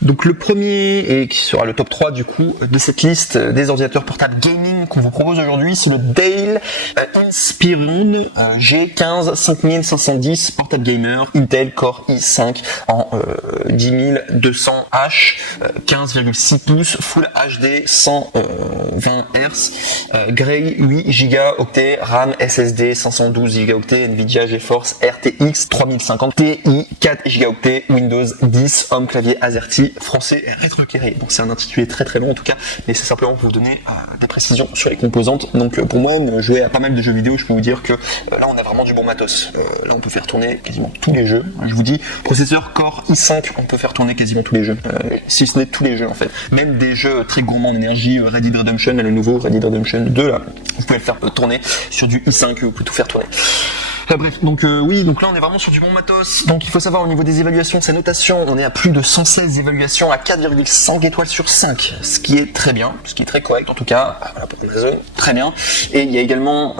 Donc le premier, et qui sera le top 3 du coup de cette liste des ordinateurs portables gaming qu'on vous propose aujourd'hui, c'est le Dell Inspiron G15 5510 portable gamer Intel Core i5 en 10200H, 15,6 pouces, Full HD 120 Hz, Gray 8 Go, RAM SSD 512 Go, Nvidia GeForce RTX 3050 Ti 4 Go, Windows 10, Home clavier AZERTY, français rétroéclairé. Donc c'est un intitulé très très long en tout cas, mais c'est simplement pour vous donner des précisions sur les composantes. Donc pour moi, jouer à pas mal de jeux vidéo, je peux vous dire que là on a vraiment du bon matos. Là on peut faire tourner quasiment tous les jeux. Je vous dis, processeur Core i5, on peut faire tourner quasiment tous les jeux, si ce n'est tous les jeux en fait. Même des jeux très gourmands en énergie, Red Dead Redemption, le nouveau Red Dead Redemption 2 là, vous pouvez le faire tourner sur du i5, vous pouvez tout faire tourner. Bref, donc oui, donc là on est vraiment sur du bon matos. Donc il faut savoir au niveau des évaluations de sa notation, on est à plus de 116 évaluations à 4,5 étoiles sur 5, ce qui est très bien, ce qui est très correct en tout cas, voilà pour Amazon, très bien. Et il y a également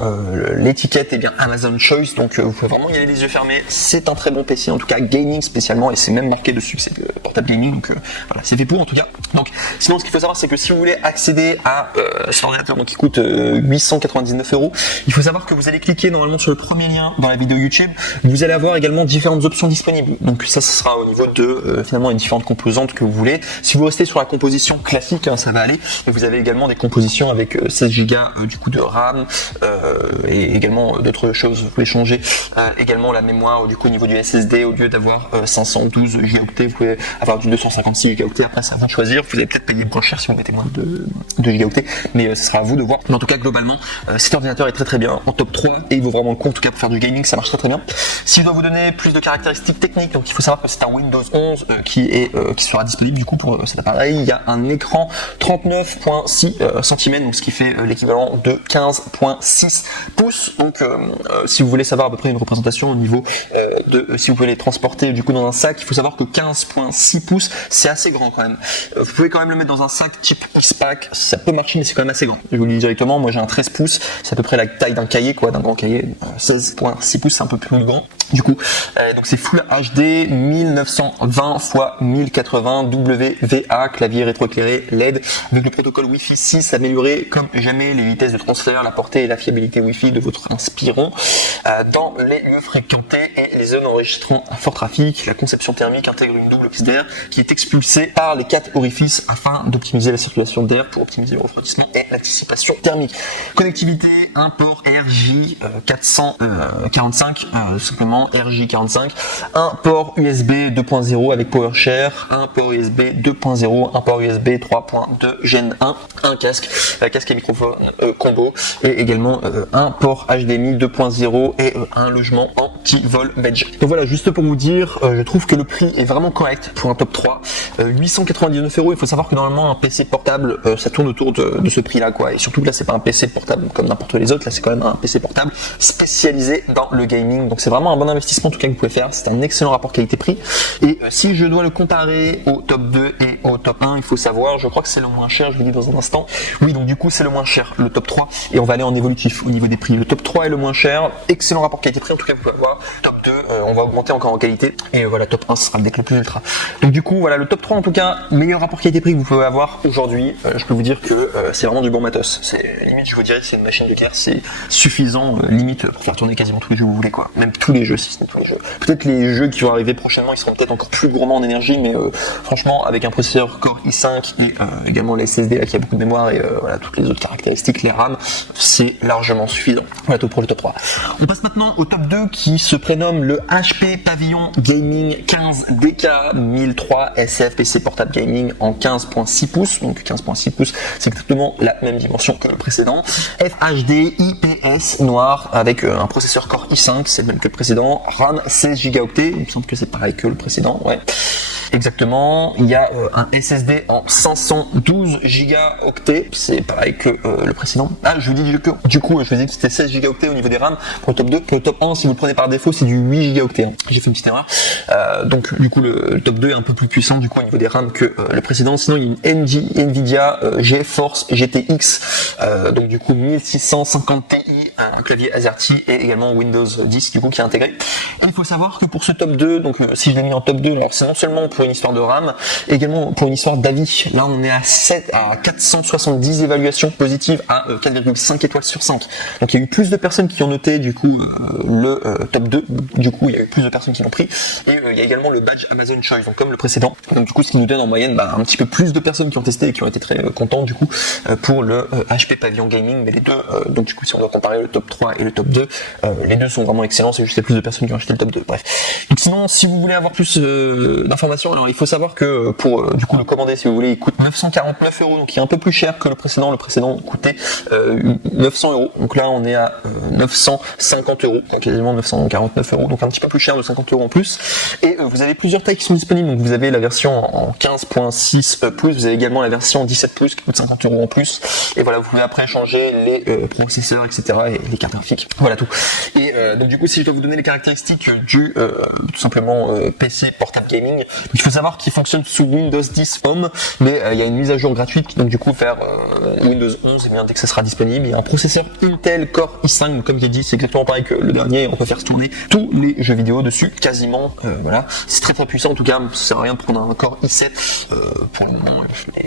l'étiquette bien Amazon Choice, donc vous pouvez vraiment y aller les yeux fermés. C'est un très bon PC, en tout cas gaming spécialement, et c'est même marqué dessus que c'est portable gaming, donc voilà, c'est fait pour en tout cas. Donc sinon ce qu'il faut savoir, c'est que si vous voulez accéder à cet ordinateur donc, qui coûte 899 €, il faut savoir que vous allez cliquer normalement sur le premier lien dans la vidéo YouTube, vous allez avoir également différentes options disponibles. Donc ça, ce sera au niveau de finalement les différentes composantes que vous voulez. Si vous restez sur la composition classique, hein, ça va aller. Et vous avez également des compositions avec 16 Go du coup de RAM et également d'autres choses. Vous pouvez changer également la mémoire du coup au niveau du SSD, au lieu d'avoir 512 Go, vous pouvez avoir du 256 Go. Après, c'est à vous de choisir. Vous allez peut-être payer moins cher si vous mettez moins de Go, mais ce sera à vous de voir. Mais en tout cas, globalement, cet ordinateur est très très bien en top 3 et il vaut vraiment le coup en tout cas pour faire du gaming. Ça marche très très bien. Si je dois vous donner plus de caractéristiques techniques, donc il faut savoir que c'est un Windows 11 qui sera disponible du coup pour cet appareil. Il y a un écran 39,6 cm, donc ce qui fait l'équivalent de 15,6 pouces. Donc si vous voulez savoir à peu près une représentation au niveau si vous pouvez les transporter du coup dans un sac, il faut savoir que 15,6 pouces c'est assez grand quand même. Vous pouvez quand même le mettre dans un sac type X-Pack, ça peut marcher mais c'est quand même assez grand. Je vous le dis directement, moi j'ai un 13 pouces, c'est à peu près la taille d'un cahier quoi, d'un grand cahier, 16,6 pouces, c'est un peu plus grand. Du coup, donc c'est Full HD 1920 x 1080 WVA, clavier rétroéclairé LED avec le protocole Wi-Fi 6 amélioré comme jamais, les vitesses de transfert, la portée et la fiabilité Wi-Fi de votre Inspiron dans les lieux fréquentés et les zones enregistrant un fort trafic. La conception thermique intègre une double piste d'air qui est expulsée par les 4 orifices afin d'optimiser la circulation d'air pour optimiser le refroidissement et l'anticipation thermique. Connectivité, un port RJ 445 simplement RJ45, un port USB 2.0 avec PowerShare, un port USB 2.0, un port USB 3.2 Gen 1, un casque et microphone combo et également un port HDMI 2.0 et un logement anti-vol badge. Donc voilà, juste pour vous dire, je trouve que le prix est vraiment correct pour un top 3. 899 €, il faut savoir que normalement un PC portable ça tourne autour de ce prix là quoi, et surtout là c'est pas un PC portable comme n'importe les autres, là c'est quand même un PC portable spécialisé dans le gaming, donc c'est vraiment un bon investissement en tout cas que vous pouvez faire. C'est un excellent rapport qualité-prix, et si je dois le comparer au top 2 et au top 1, il faut savoir, je crois que c'est le moins cher, je vous dis dans un instant. Oui, donc du coup c'est le moins cher, le top 3, et on va aller en évolutif au niveau des prix. Le top 3 est le moins cher, excellent rapport qualité-prix en tout cas vous pouvez avoir. Top 2, on va augmenter encore en qualité, et voilà, top 1 ce sera le déclin plus ultra. Donc du coup voilà, le top 3 en tout cas, meilleur rapport qualité-prix que vous pouvez avoir aujourd'hui. Je peux vous dire que c'est vraiment du bon matos, c'est limite je vous dirais c'est une machine de guerre, c'est suffisant limite pour faire tourner quasiment tous les jeux que vous voulez quoi, même tous les jeux si ce n'est tous les jeux. Peut-être les jeux qui vont arriver prochainement, ils seront peut-être encore plus gourmands en énergie, mais franchement avec un processeur Core i5 et également les SSD là, qui a beaucoup de mémoire et voilà toutes les autres caractéristiques, les RAM, c'est largement suffisant. Voilà tout pour le top 3. On passe maintenant au top 2 qui se prénomme le HP Pavilion Gaming 15DK 1003 SF PC portable gaming en 15.6 pouces, donc 15.6 pouces c'est exactement la même dimension que le précédent. FHD IPS noir avec un processeur Core i5, c'est le même que le précédent, RAM 16 Go, il me semble que c'est pareil que le précédent, ouais. Exactement, il y a un SSD en 512 Go, c'est pareil que le précédent. Ah, je vous dis du coup, je vous ai dit que c'était 16 Go au niveau des RAM pour le top 2. Pour le top 1, si vous le prenez par défaut, c'est du 8 Go. J'ai fait une petite erreur. Donc du coup, le top 2 est un peu plus puissant du coup au niveau des RAM que le précédent. Sinon, il y a une Nvidia GeForce GTX, donc du coup 1650 Ti un clavier AZERTY et également Windows 10 du coup qui est intégré. Et il faut savoir que pour ce top 2, donc si je l'ai mis en top 2, alors c'est non seulement pour une histoire de RAM, également pour une histoire d'avis. Là on est à 470 évaluations positives à 4,5 étoiles sur 5. Donc il y a eu plus de personnes qui ont noté du coup le top 2, du coup il y a eu plus de personnes qui l'ont pris. Et il y a également le badge Amazon Choice, donc comme le précédent. Donc du coup ce qui nous donne en moyenne un petit peu plus de personnes qui ont testé et qui ont été très contents du coup pour le HP Pavilion Gaming. Mais les deux, donc du coup si on doit comparer le top 3 et le top 2, les deux sont vraiment excellents, c'est juste qu'il y a plus de personnes qui ont acheté le top 2. Bref. Donc sinon si vous voulez avoir plus d'informations, alors il faut savoir que pour du coup le commander si vous voulez, il coûte 949 €, donc il est un peu plus cher que le précédent. Le précédent coûtait 900 €, donc là on est à 950 €, donc quasiment 949 €, donc un petit peu plus cher de 50 € en plus. Et vous avez plusieurs tailles qui sont disponibles, donc vous avez la version en 15.6 pouces, vous avez également la version 17 pouces qui coûte 50 € en plus. Et voilà, vous pouvez après changer les processeurs, etc. et les cartes graphiques. Voilà tout. Et donc du coup, si je dois vous donner les caractéristiques du tout simplement PC portable gaming, il faut savoir qu'il fonctionne sous Windows 10 Home, mais il y a une mise à jour gratuite, donc du coup vers Windows 11, et bien dès que ça sera disponible. Il y a un processeur Intel Core i5, donc comme j'ai dit, c'est exactement pareil que le dernier. On peut faire tourner tous les jeux vidéo dessus, quasiment. Voilà, c'est très très puissant. En tout cas, ça sert à rien de prendre un Core i7 pour le moment.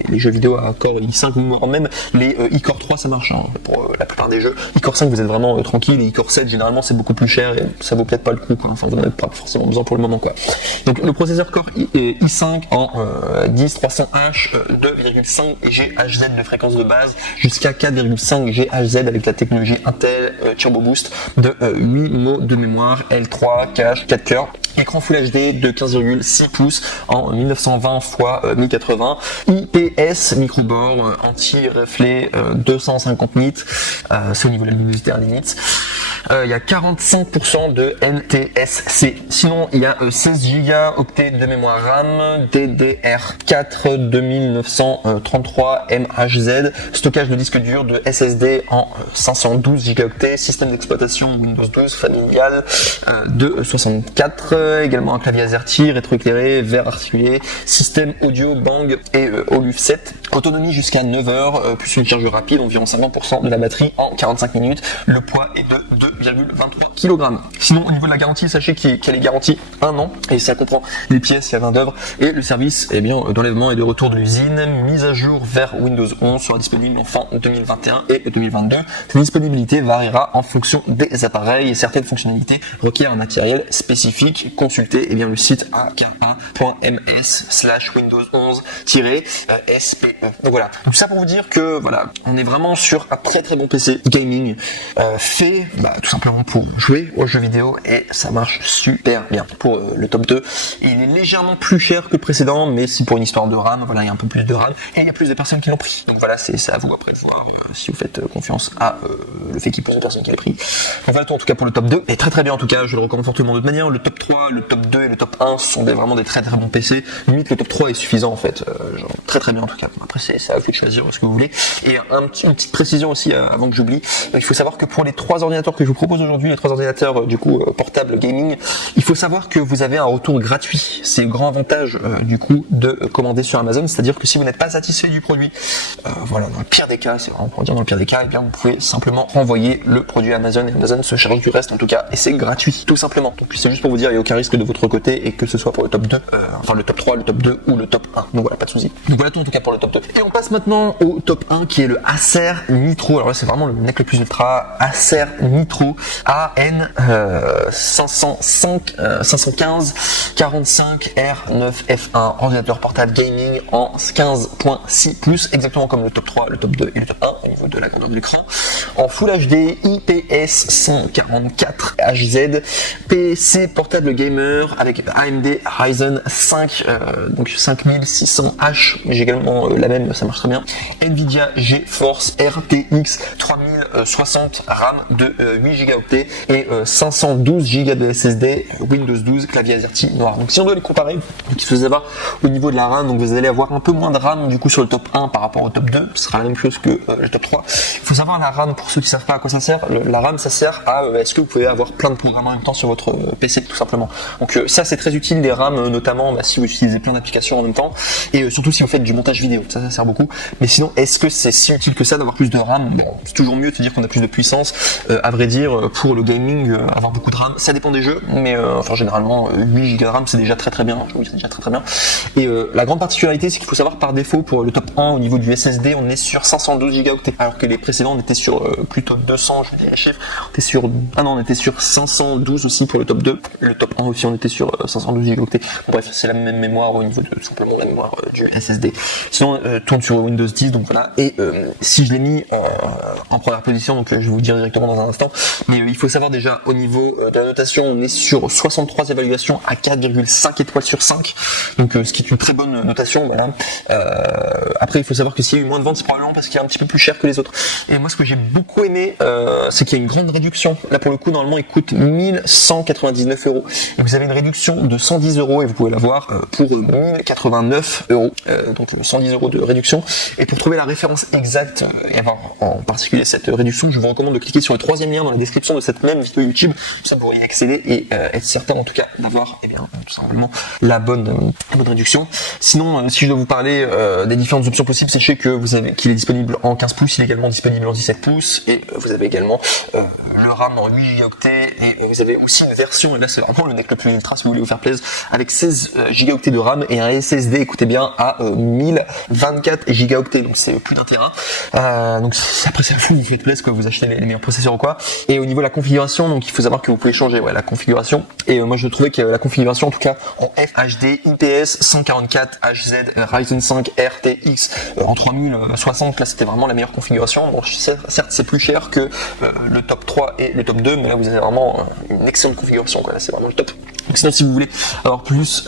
Les jeux vidéo à Core i5 ou même les i-Core 3, ça marche hein, pour la plupart des jeux. i-Core 5, vous êtes vraiment tranquille. Et i-Core 7, généralement, c'est beaucoup plus cher et ça vaut peut-être pas le coup, quoi. Enfin, vous n'en avez pas forcément besoin pour le moment, quoi. Donc, le processeur Core i5 en 10300H, 2,5 GHz de fréquence de base jusqu'à 4,5 GHz avec la technologie Intel Turbo Boost de 8 mots de mémoire, L3, cache, 4 cœurs. Écran Full HD de 15,6 pouces en 1920 x 1080, IPS micro-bord, anti-reflet 250 nits, c'est au niveau de la luminosité à la limite. Il y a 45% de NTSC. Sinon, il y a 16 Go de mémoire RAM, DDR4 2933 MHz, stockage de disque dur de SSD en 512 Go, système d'exploitation Windows 12 familial de 64, également un clavier AZERTY, rétroéclairé, verre articulé, système audio Bang et Oluf 7, autonomie jusqu'à 9 heures, plus une charge rapide, environ 50% de la batterie en 45 minutes, le poids est de 2,23 kg. Sinon, au niveau de la garantie, sachez qu'elle est garantie 1 an, et ça comprend les pièces, la main d'œuvre, et le service d'enlèvement et de retour de l'usine. Mise à jour vers Windows 11 sera disponible en fin 2021 et 2022. La disponibilité variera en fonction des appareils et certaines fonctionnalités requièrent un matériel spécifique. Consultez le site ak.ms/Windows 11-SPE. Donc voilà, tout ça pour vous dire que voilà, on est vraiment sur un très très bon PC gaming fait tout simplement pour jouer aux jeux vidéo, et ça marche super bien. Pour le top 2, il est légèrement plus cher que le précédent, mais c'est pour une histoire de RAM, voilà, il y a un peu plus de RAM et il y a plus de personnes qui l'ont pris. Donc voilà, c'est à vous après de voir si vous faites confiance à le fait qu'il y ait plus de personnes qui l'ont pris. Donc voilà tout en tout cas pour le top 2, et très très bien en tout cas, je le recommande fortement. De toute manière, le top 3, le top 2 et le top 1 sont vraiment des très très bons PC. Limite le top 3 est suffisant en fait, genre, très très bien en tout cas. Après c'est à vous de choisir ce que vous voulez. Et une petite précision aussi avant que j'oublie, il faut savoir que pour les 3 ordinateurs que je vous propose aujourd'hui, les 3 ordinateurs du coup portables gaming, il faut savoir que vous avez un retour gratuit. C'est le grand avantage du coup de commander sur Amazon, c'est-à-dire que si vous n'êtes pas satisfait du produit, voilà, dans le pire des cas, c'est vraiment pour dire dans le pire des cas, et bien vous pouvez simplement renvoyer le produit à Amazon et Amazon se charge du reste en tout cas, et c'est gratuit tout simplement. Donc c'est juste pour vous dire, il n'y a aucun risque de votre côté, et que ce soit pour le top 2, enfin le top 3, le top 2 ou le top 1. Donc voilà, pas de soucis. Donc voilà tout en tout cas pour le top 2. Et on passe maintenant au top 1 qui est le Acer Nitro. Alors là c'est vraiment le mec le plus ultra, Acer Nitro AN 515 45 R9F1, ordinateur portable gaming en 15.6 pouces, exactement comme le top 3, le top 2 et le top 1 au niveau de la grandeur de l'écran, en Full HD, IPS 144 Hz, PC portable gamer avec AMD Ryzen 5, donc 5600H, j'ai également la même, ça marche très bien, Nvidia GeForce RTX 3060 RAM de 8 8 Go et 512 Go de SSD, Windows 12, clavier AZERTY noir. Donc si on doit les comparer, donc il faut savoir au niveau de la RAM, donc vous allez avoir un peu moins de RAM du coup sur le top 1 par rapport au top 2, ce sera la même chose que le top 3. Il faut savoir la RAM, pour ceux qui savent pas à quoi ça sert, la RAM ça sert à est-ce que vous pouvez avoir plein de programmes en même temps sur votre PC tout simplement. Donc ça c'est très utile les RAM, notamment si vous utilisez plein d'applications en même temps et surtout si vous faites du montage vidéo, ça sert beaucoup. Mais sinon est-ce que c'est si utile que ça d'avoir plus de RAM? Bon, c'est toujours mieux de se dire qu'on a plus de puissance, à vrai dire pour le gaming, avoir beaucoup de RAM, ça dépend des jeux, mais enfin généralement 8 Go de RAM c'est déjà très bien, je trouve que c'est déjà très bien. Et la grande particularité c'est qu'il faut savoir par défaut pour le top 1 au niveau du SSD on est sur 512 Go, alors que les précédents on était sur plutôt 200, je vais dire les chiffres, on était sur 512 aussi pour le top 2, le top 1 aussi on était sur 512 Go. Bon, bref, c'est la même mémoire au niveau de tout simplement la mémoire du SSD. Sinon tourne sur Windows 10, donc voilà. Et si je l'ai mis en première position, donc je vais vous dire directement dans un instant, mais il faut savoir déjà au niveau de la notation on est sur 63 évaluations à 4,5 étoiles sur 5, donc ce qui est une très bonne notation, voilà. Après il faut savoir que s'il y a eu moins de ventes c'est probablement parce qu'il est un petit peu plus cher que les autres. Et moi ce que j'ai beaucoup aimé c'est qu'il y a une grande réduction. Là pour le coup normalement il coûte 1199 €. Et vous avez une réduction de 110 € et vous pouvez l'avoir pour 1089 €. Donc 110 € de réduction. Et pour trouver la référence exacte et avoir en particulier cette réduction, je vous recommande de cliquer sur le troisième lien dans la description de cette même vidéo YouTube. Ça vous pourrez y accéder et être certain en tout cas d'avoir tout simplement la bonne réduction. Sinon si je dois vous parler des différentes options possibles, sachez que qu'il est disponible en 15 pouces, il est également disponible en 17 pouces et vous avez également le RAM en 8 Go et vous avez aussi une version, et là c'est vraiment le nec le plus ultra si vous voulez vous faire plaisir, avec 16 Go de RAM et un SSD, écoutez bien, à 1024 Go, donc c'est plus d'1 Tera. Donc après c'est à vous faites plaisir quoi, vous achetez les meilleurs processeurs ou quoi. Et au niveau de la configuration, donc il faut savoir que vous pouvez changer la configuration. Et moi je trouvais que la configuration en tout cas en FHD IPS 144 HZ Ryzen 5 RTX en 3060, là c'était vraiment la meilleure configuration. Bon certes c'est plus cher que le top 3 et le top 2, mais là vous avez vraiment une excellente configuration quoi, là c'est vraiment le top. Donc sinon si vous voulez avoir plus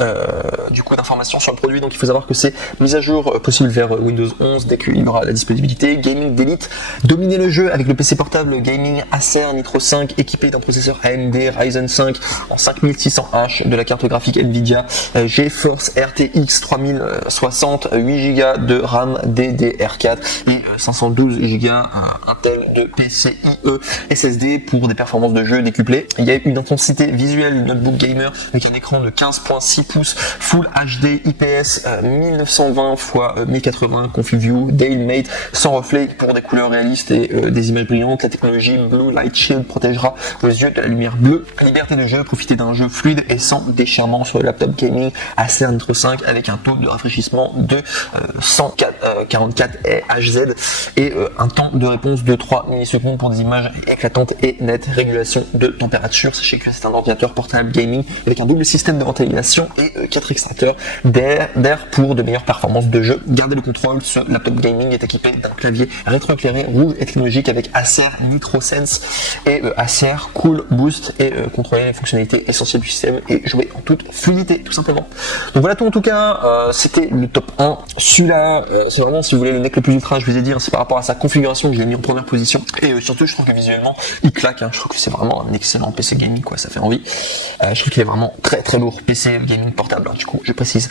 du coup d'informations sur le produit, donc il faut savoir que c'est mise à jour possible vers Windows 11 dès qu'il y aura la disponibilité. Gaming d'élite, dominer le jeu avec le PC portable gaming Acer Nitro 5 équipé d'un processeur AMD Ryzen 5 en 5600H, de la carte graphique Nvidia GeForce RTX 3060, 8 Go de RAM DDR4 et 512 Go Intel de PCIe SSD pour des performances de jeu décuplées. Il y a une intensité visuelle du notebook gamer avec un écran de 15.6 pouces Full HD IPS 1920 x 1080 Config View DaleMate sans reflet pour des couleurs réalistes et des images brillantes. La technologie Blue Light Shield protégera vos yeux de la lumière bleue. Liberté de jeu, profitez d'un jeu fluide et sans déchirement sur le laptop gaming Acer Nitro 5 avec un taux de rafraîchissement de 144 Hz et un temps de réponse de 3 millisecondes pour des images éclatantes et nettes. Régulation de température, sachez que c'est un ordinateur portable gaming avec un double système de ventilation et 4 extracteurs d'air pour de meilleures performances de jeu. Gardez le contrôle, ce laptop gaming est équipé d'un clavier rétroéclairé rouge et technologique avec Acer Nitro Sense et Acer Cool Boost et contrôler les fonctionnalités essentielles du système et jouer en toute fluidité tout simplement. Donc voilà tout en tout cas, c'était le top 1. Celui-là, c'est vraiment si vous voulez le nec le plus ultra, je vous ai dit, c'est par rapport à sa configuration que je l'ai mis en première position et surtout je trouve que visuellement il claque, je trouve que c'est vraiment un excellent PC gaming quoi, ça fait envie. Je trouve qu'il est vraiment très lourd, PC gaming portable, du coup je précise.